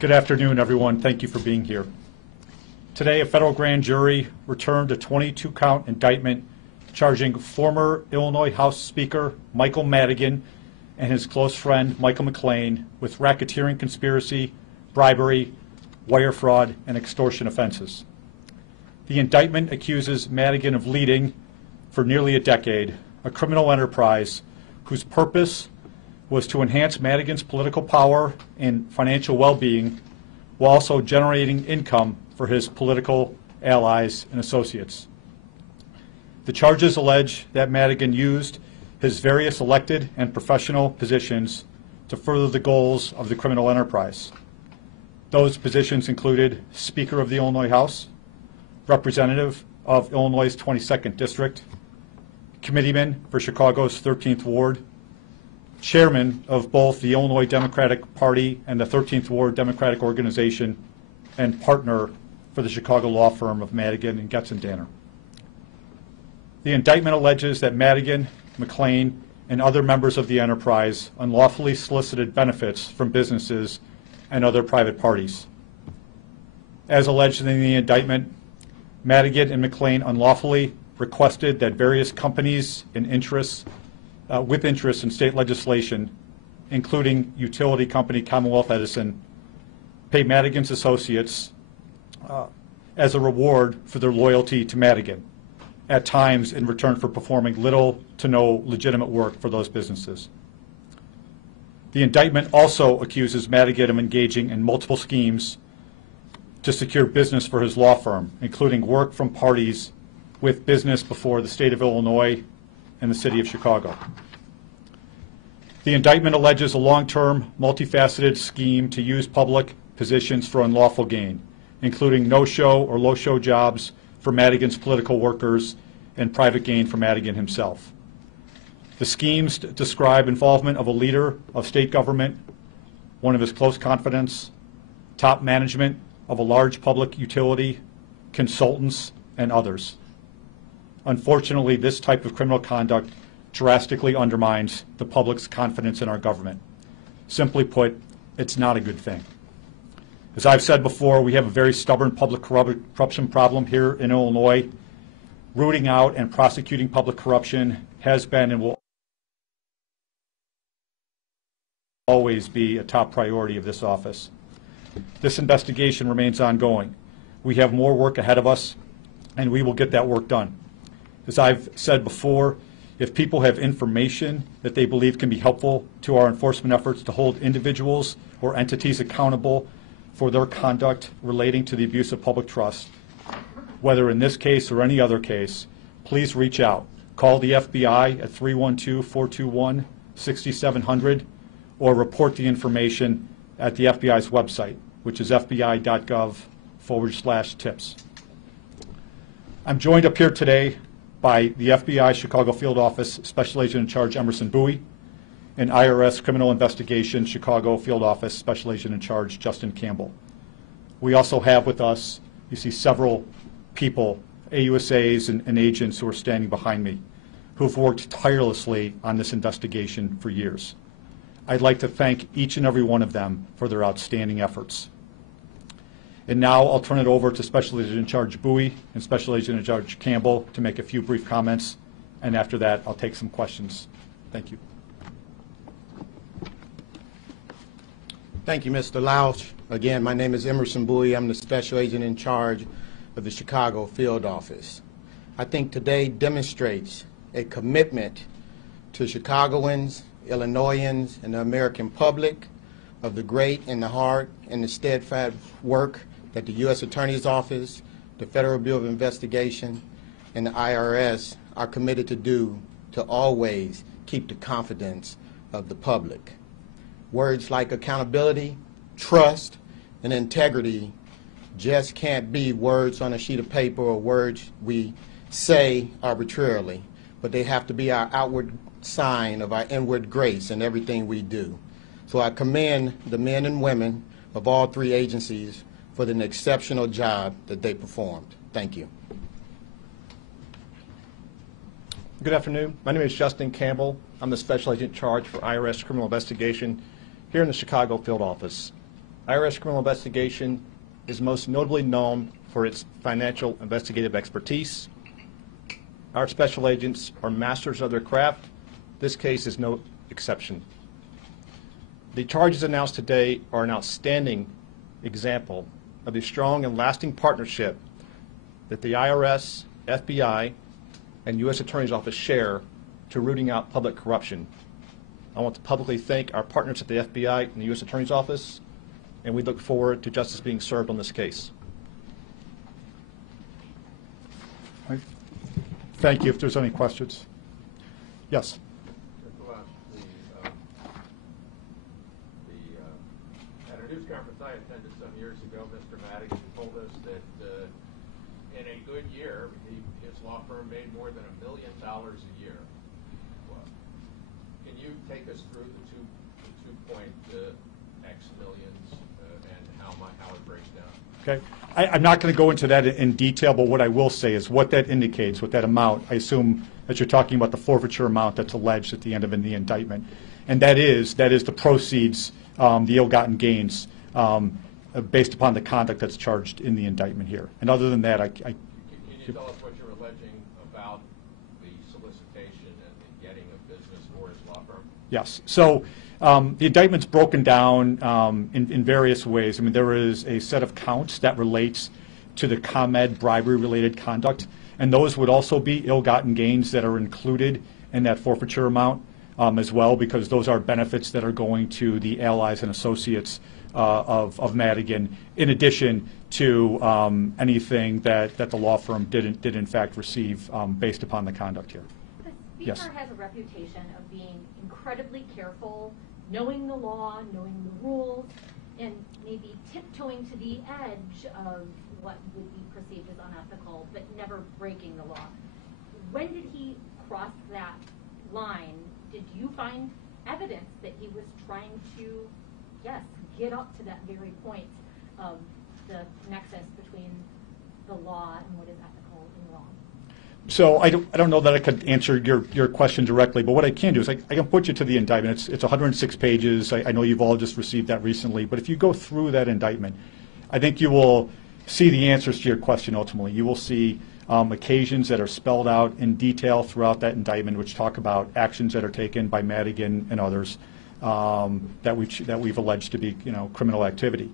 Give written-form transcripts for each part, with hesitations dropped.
Good afternoon, everyone. Thank you for being here. Today, a federal grand jury returned a 22-count indictment charging former Illinois House Speaker Michael Madigan and his close friend Michael McLean with racketeering conspiracy, bribery, wire fraud, and extortion offenses. The indictment accuses Madigan of leading, for nearly a decade, a criminal enterprise whose purpose was to enhance Madigan's political power and financial well-being while also generating income for his political allies and associates. The charges allege that Madigan used his various elected and professional positions to further the goals of the criminal enterprise. Those positions included Speaker of the Illinois House, Representative of Illinois' 22nd District, Committeeman for Chicago's 13th Ward, Chairman of both the Illinois Democratic Party and the 13th Ward Democratic Organization, and partner for the Chicago law firm of Madigan and Getz and Danner. The indictment alleges that Madigan, McLean, and other members of the enterprise unlawfully solicited benefits from businesses and other private parties. As alleged in the indictment, Madigan and McLean unlawfully requested that various companies and interests with interest in state legislation, including utility company Commonwealth Edison, pay Madigan's associates as a reward for their loyalty to Madigan, at times in return for performing little to no legitimate work for those businesses. The indictment also accuses Madigan of engaging in multiple schemes to secure business for his law firm, including work from parties with business before the state of Illinois and the city of Chicago. The indictment alleges a long-term, multifaceted scheme to use public positions for unlawful gain, including no-show or low-show jobs for Madigan's political workers and private gain for Madigan himself. The schemes describe involvement of a leader of state government, one of his close confidants, top management of a large public utility, consultants, and others. Unfortunately, this type of criminal conduct drastically undermines the public's confidence in our government. Simply put, it's not a good thing. As I've said before, we have a very stubborn public corruption problem here in Illinois. Rooting out and prosecuting public corruption has been and will always be a top priority of this office. This investigation remains ongoing. We have more work ahead of us, and we will get that work done. As I've said before, if people have information that they believe can be helpful to our enforcement efforts to hold individuals or entities accountable for their conduct relating to the abuse of public trust, whether in this case or any other case, please reach out. Call the FBI at 312-421-6700 or report the information at the FBI's website, which is fbi.gov/tips. I'm joined up here today by the FBI Chicago Field Office Special Agent in Charge Emerson Bowie and IRS Criminal Investigation Chicago Field Office Special Agent in Charge Justin Campbell. We also have with us, you see several people, AUSAs and agents who are standing behind me, who've worked tirelessly on this investigation for years. I'd like to thank each and every one of them for their outstanding efforts. And now I'll turn it over to Special Agent in Charge Bowie and Special Agent in Charge Campbell to make a few brief comments, and after that I'll take some questions. Thank you. Thank you, Mr. Lausch. Again, my name is Emerson Bowie. I'm the Special Agent in Charge of the Chicago Field Office. I think today demonstrates a commitment to Chicagoans, Illinoisans, and the American public of the great and the hard and the steadfast work that the U.S. Attorney's Office, the Federal Bureau of Investigation, and the IRS are committed to do to always keep the confidence of the public. Words like accountability, trust, and integrity just can't be words on a sheet of paper or words we say arbitrarily, but they have to be our outward sign of our inward grace in everything we do. So I commend the men and women of all three agencies for an exceptional job that they performed. Thank you. Good afternoon. My name is Justin Campbell. I'm the Special Agent in Charge for IRS Criminal Investigation here in the Chicago Field Office. IRS criminal investigation is most notably known for its financial investigative expertise. Our special agents are masters of their craft. This case is no exception. The charges announced today are an outstanding example of the strong and lasting partnership that the IRS, FBI, and U.S. Attorney's Office share to rooting out public corruption. I want to publicly thank our partners at the FBI and the U.S. Attorney's Office, and we look forward to justice being served on this case. Thank you. If there's any questions. Yes. At a news conference I attended some years ago, Mr. Madigan told us that in a good year, his law firm made more than $1 million a year. Well, can you take us through the 2.x millions and how it breaks down? Okay. I'm not going to go into that in detail, but what I will say is what that indicates, what that amount, I assume that you're talking about the forfeiture amount that's alleged at the end of the indictment. And that is the proceeds, the ill-gotten gains, based upon the conduct that's charged in the indictment here. And other than that, Can you tell us what you're alleging about the solicitation and the getting of business for his law firm? Yes. So the indictment's broken down in various ways. I mean, there is a set of counts that relates to the ComEd bribery-related conduct, and those would also be ill-gotten gains that are included in that forfeiture amount as well, because those are benefits that are going to the allies and associates of Madigan, in addition to anything that the law firm did in fact receive based upon the conduct here. The speaker Yes. has a reputation of being incredibly careful, knowing the law, knowing the rules, and maybe tiptoeing to the edge of what would be perceived as unethical, but never breaking the law. When did he cross that line? Did you find evidence that he was trying to, yes, get up to that very point of the nexus between the law and what is ethical and wrong? So I don't know that I could answer your question directly, but what I can do is I can put you to the indictment. It's 106 pages. I know you've all just received that recently, but if you go through that indictment, I think you will see the answers to your question ultimately. You will see occasions that are spelled out in detail throughout that indictment, which talk about actions that are taken by Madigan and others that we've alleged to be, criminal activity.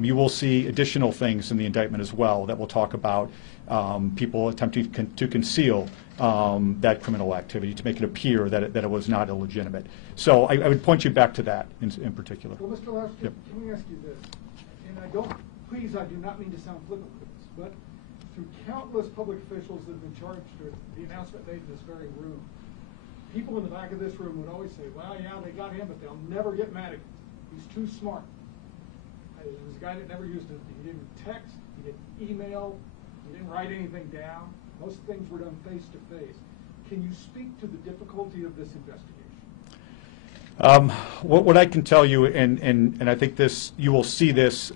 You will see additional things in the indictment as well that will talk about people attempting to conceal that criminal activity to make it appear that it was not illegitimate. So I would point you back to that in particular. Well, Mr. Lausch, Yep. can we ask you this? And I do not mean to sound flippant with this, but through countless public officials that have been charged with the announcement made in this very room, people in the back of this room would always say, well, yeah, they got him, but they'll never get Madigan. He's too smart. He was a guy that never used it. He didn't text, he didn't email, he didn't write anything down. Most things were done face to face. Can you speak to the difficulty of this investigation? What I can tell you, and I think you will see this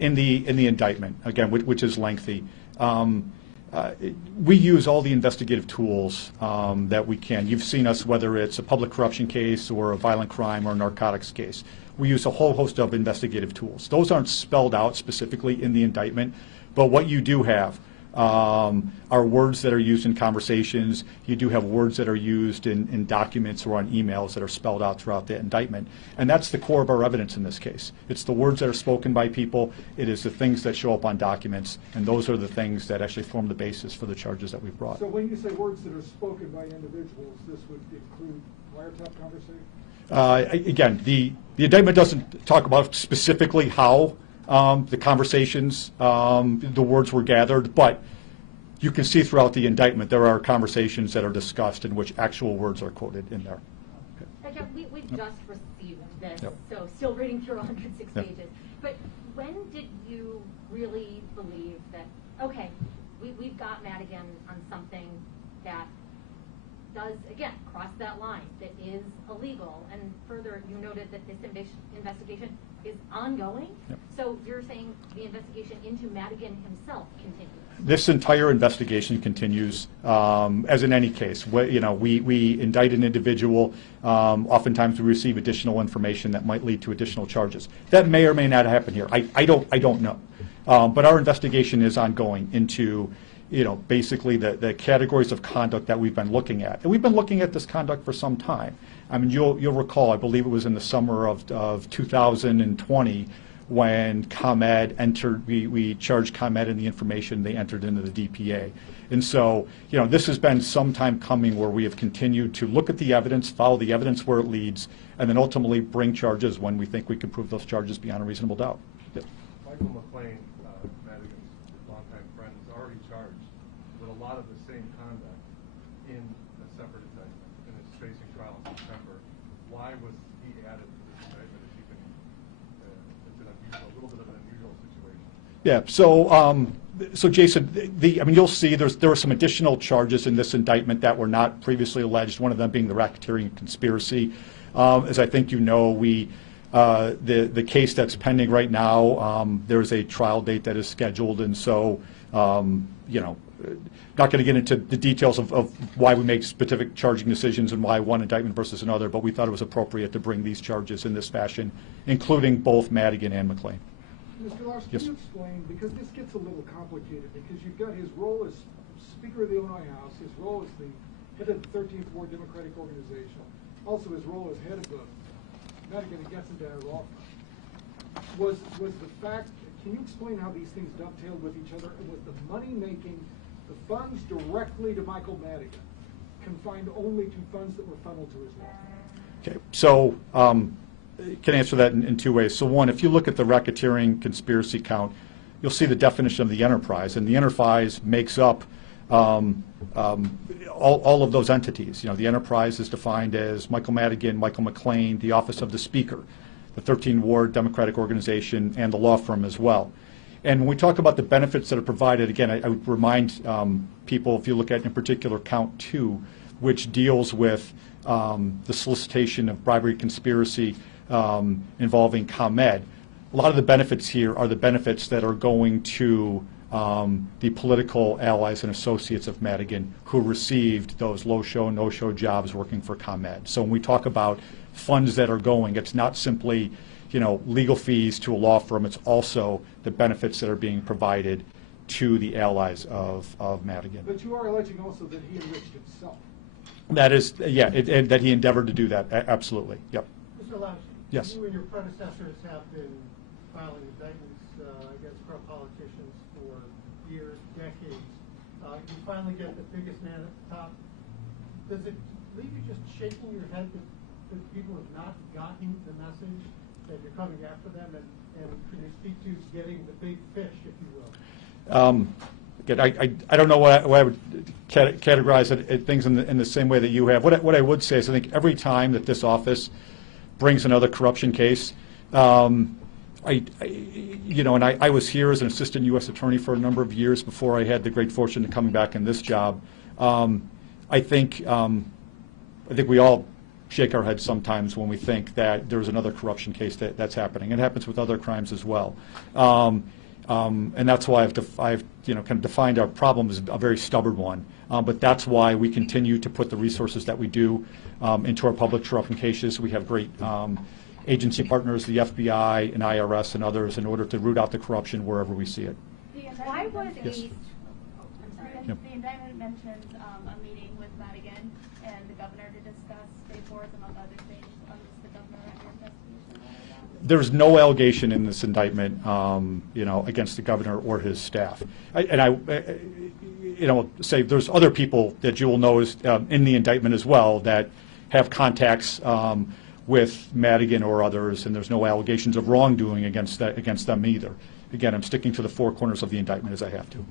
in the indictment, again, which is lengthy. We use all the investigative tools that we can. You've seen us, whether it's a public corruption case or a violent crime or a narcotics case. We use a whole host of investigative tools. Those aren't spelled out specifically in the indictment, but what you do have are words that are used in conversations. You do have words that are used in documents or on emails that are spelled out throughout the indictment. And that's the core of our evidence in this case. It's the words that are spoken by people. It is the things that show up on documents. And those are the things that actually form the basis for the charges that we've brought. So when you say words that are spoken by individuals, this would include wiretap conversation? Again, the indictment doesn't talk about specifically how the conversations, the words were gathered, but you can see throughout the indictment there are conversations that are discussed in which actual words are quoted in there. Okay. We've just received this, Yep. so still reading through 106 Yep. pages. But when did you really believe that, okay, we've got Madigan on something that does, again, cross that line, that is illegal. And further, you noted that this investigation is ongoing. Yep. So you're saying the investigation into Madigan himself continues? This entire investigation continues, as in any case. We indict an individual. Oftentimes, we receive additional information that might lead to additional charges. That may or may not happen here. I don't know. But our investigation is ongoing into, basically the categories of conduct that we've been looking at, and we've been looking at this conduct for some time. I mean, you'll recall, I believe it was in the summer of 2020. When ComEd entered, we charged ComEd in the information they entered into the DPA. And so, this has been some time coming where we have continued to look at the evidence, follow the evidence where it leads, and then ultimately bring charges when we think we can prove those charges beyond a reasonable doubt. Yes. Michael McLean, Madigan's longtime friend, is already charged with a lot of the same conduct in a separate indictment and is facing trial in September. Why was he added to this indictment if he can, it's a little bit of an unusual situation? Yeah, so Jason, you'll see there are some additional charges in this indictment that were not previously alleged, one of them being the racketeering conspiracy. As I think you know, the case that's pending right now, there's a trial date that is scheduled, and so, not going to get into the details of why we make specific charging decisions and why one indictment versus another, but we thought it was appropriate to bring these charges in this fashion, including both Madigan and McLean. Mr. Larson, Yes. can you explain, because this gets a little complicated, because you've got his role as Speaker of the Illinois House, his role as the head of the 13th Ward Democratic Organization, also his role as head of the Madigan and Getzendayer law firm. Was the fact, can you explain how these things dovetailed with each other, and was the money making, the funds directly to Michael Madigan, confined only to funds that were funneled to his law firm? Okay, so can answer that in two ways. So one, if you look at the racketeering conspiracy count, you'll see the definition of the enterprise, and the enterprise makes up all of those entities. The enterprise is defined as Michael Madigan, Michael McLean, the Office of the Speaker, the 13 Ward Democratic Organization, and the law firm as well. And when we talk about the benefits that are provided, again, I would remind people, if you look at in particular count 2, which deals with the solicitation of bribery conspiracy involving ComEd, a lot of the benefits here are the benefits that are going to the political allies and associates of Madigan who received those low-show, no-show jobs working for ComEd. So when we talk about funds that are going, it's not simply legal fees to a law firm, it's also the benefits that are being provided to the allies of Madigan. But you are alleging also that he enriched himself. That is, yeah, and that he endeavored to do that, absolutely, yep. Mr. Lausch, Yes. you and your predecessors have been filing indictments against corrupt politicians for years, decades. You finally get the biggest man at the top. Does it leave you just shaking your head that people have not gotten the message that you're coming after them, and can you speak to getting the big fish, if you will? Again, I don't know what I would categorize things in the same way that you have. What I would say is I think every time that this office brings another corruption case, and I was here as an assistant U.S. attorney for a number of years before I had the great fortune of coming back in this job. I think we all shake our heads sometimes when we think that there's another corruption case that's happening. It happens with other crimes as well. And that's why I've kind of defined our problem as a very stubborn one. But that's why we continue to put the resources that we do into our public corruption cases. We have great agency partners, the FBI and IRS and others, in order to root out the corruption wherever we see it. Why was Yes. Yep. The indictment mentions a meeting with Madigan and the governor to discuss state boards, among other things. The governor under investigation? There's no allegation in this indictment, against the governor or his staff. I say there's other people that you will notice in the indictment as well that have contacts with Madigan or others, and there's no allegations of wrongdoing against them either. Again, I'm sticking to the four corners of the indictment as I have to.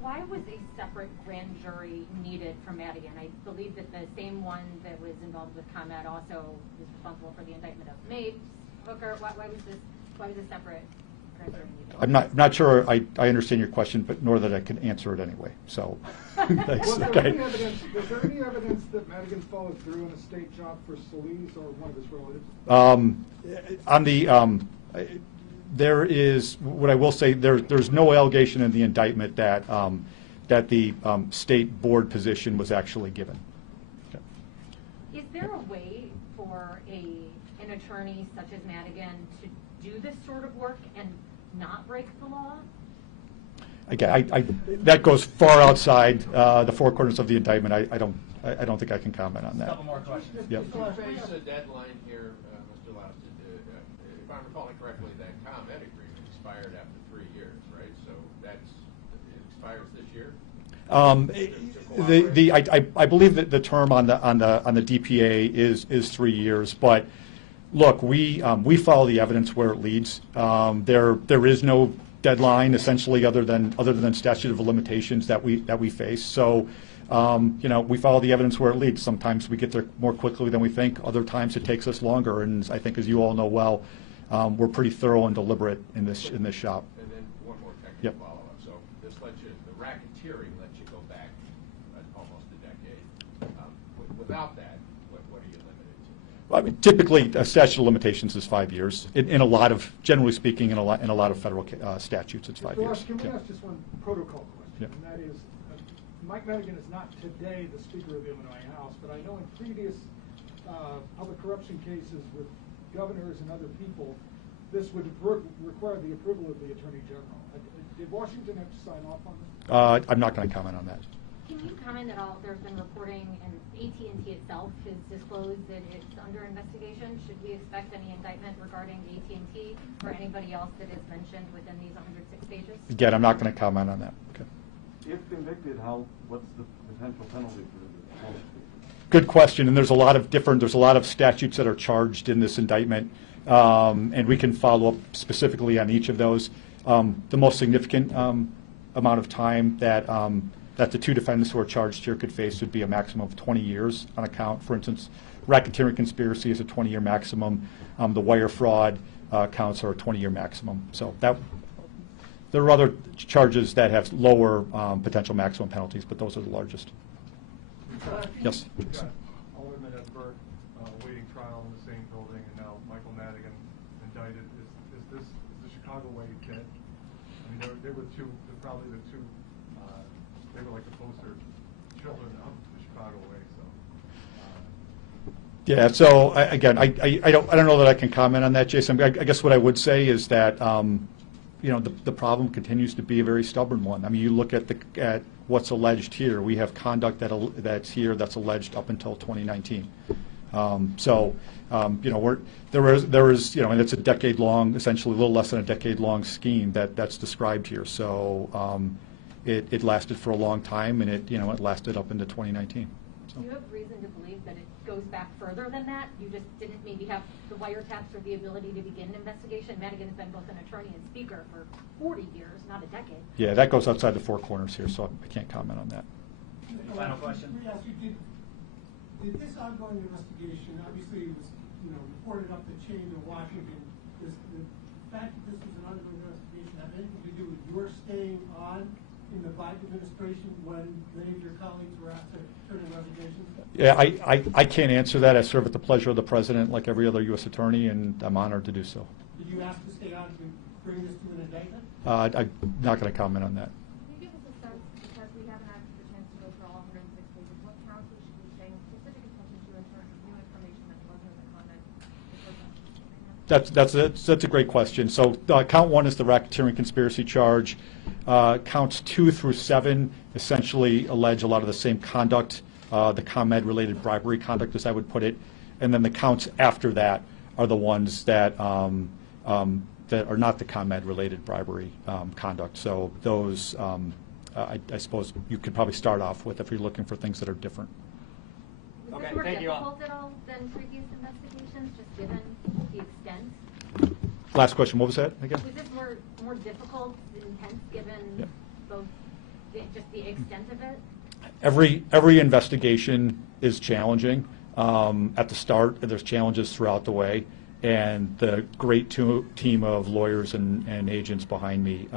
Why was a separate grand jury needed for Madigan? I believe that the same one that was involved with ComEd also was responsible for the indictment of Mapes, Hooker. Why was a separate I'm not sure I understand your question, but nor that I can answer it anyway. So, thanks. Was there Okay. any evidence that Madigan followed through on a state job for Solis or one of his relatives? On the there is what I will say. There's no allegation in the indictment that that the state board position was actually given. Okay. Is there a way for an attorney such as Madigan to do this sort of work and not break the law? Again, that goes far outside the four corners of the indictment. I don't think I can comment on that. Couple more questions. Yep. You face a deadline here, Mr. Laus. If I'm recalling correctly, that ComEd agreement expired after 3 years, right? So it expires this year. I believe that the term on the DPA is 3 years, but look, we follow the evidence where it leads. There is no deadline essentially other than statute of limitations that we face. So we follow the evidence where it leads. Sometimes we get there more quickly than we think. Other times it takes us longer. And I think, as you all know well, we're pretty thorough and deliberate in this shop. And then one more technical Yep. follow-up. So this lets you, the racketeering lets you go back almost a decade. Without that, what are you limited to? Well, I mean, typically, a statute of limitations is 5 years. In a lot of, generally speaking, in a lot of federal statutes, it's 5 years. Can we Yeah. ask just one protocol question? Yeah. And that is, Mike Madigan is not today the Speaker of the Illinois House, but I know in previous public corruption cases with governors and other people, this would require the approval of the Attorney General. Did Washington have to sign off on this? I'm not going to comment on that. Can you comment at all? There's been reporting, and AT&T itself has disclosed that it's under investigation. Should we expect any indictment regarding AT&T or anybody else that is mentioned within these 106 pages? Again, I'm not going to comment on that. Okay. If convicted, what's the potential penalty for this? Good question, and there's a lot of statutes that are charged in this indictment, and we can follow up specifically on each of those. The most significant amount of time that the two defendants who are charged here could face would be a maximum of 20 years on account. For instance, racketeering conspiracy is a 20-year maximum. The wire fraud counts are a 20-year maximum. So there are other charges that have lower potential maximum penalties, but those are the largest. Yes. Alderman Edberg, awaiting trial in the same building, and now Michael Madigan indicted. Is the Chicago way dead? I mean, they were probably the two. They were like the poster children of the Chicago way. So. Yeah. So again, I don't know that I can comment on that, Jason. I guess what I would say is that the problem continues to be a very stubborn one. I mean, you look at what's alleged here. We have conduct that's here that's alleged up until 2019. There is and it's a decade-long, essentially a little less than a decade-long scheme that's described here. So it lasted for a long time, and it lasted up into 2019. So. Do you have reason to believe that it goes back further than that? You just didn't maybe have the wiretaps or the ability to begin an investigation? Madigan's been both an attorney and speaker for 40 years, not a decade. Yeah, that goes outside the four corners here, so I can't comment on that. Final question. Let me ask you, did this ongoing investigation, obviously it was reported up the chain in Washington, does the fact that this was an ongoing investigation have anything to do with your staying on in the Biden administration when many of your colleagues were asked to turn in resignations? Yeah, I can't answer that. I serve at the pleasure of the president like every other U.S. attorney, and I'm honored to do so. Did you ask to stay on to bring this to an indictment? I'm not going to comment on that. Can you give us a sense, because we haven't had the chance to go through all 106 pages, what counts we should be paying specific attention to in terms of new information that wasn't in the comment? That's a great question. So count 1 is the racketeering conspiracy charge. Counts 2 through 7 essentially allege a lot of the same conduct, the ComEd-related bribery conduct, as I would put it. And then the counts after that are the ones that that are not the ComEd-related bribery conduct. So those, I suppose, you could probably start off with if you're looking for things that are different. Was Okay, this more thank you all. difficult at all than previous investigations, just given the extent? Last question. What was that again? Was this more difficult, intense, given both just the extent of it? Every investigation is challenging. At the start, there's challenges throughout the way. and the great team of lawyers and agents behind me.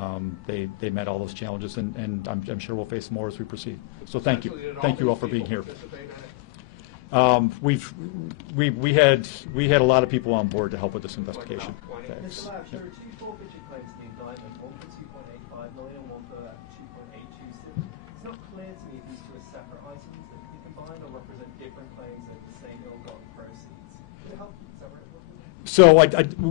They met all those challenges, and I'm sure we'll face more as we proceed. So thank you. Thank you all for being here. We had a lot of people on board to help with this investigation. Thanks. Mr. Lausch, there are two forfeiture claims in the indictment, one for 2.85 million and one for 2.826. It's not clear to me if these two are separate items that can be combined or represent different claims of the same ill-gotten proceeds. Could it help separate them? So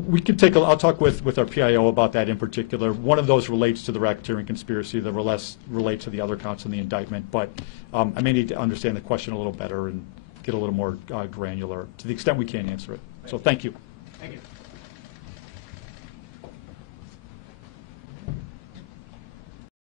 we could take I'll talk with our PIO about that in particular. One of those relates to the racketeering conspiracy. The rest relate to the other counts in the indictment. But I may need to understand the question a little better and get a little more granular to the extent we can answer it. So thank you. Thank you.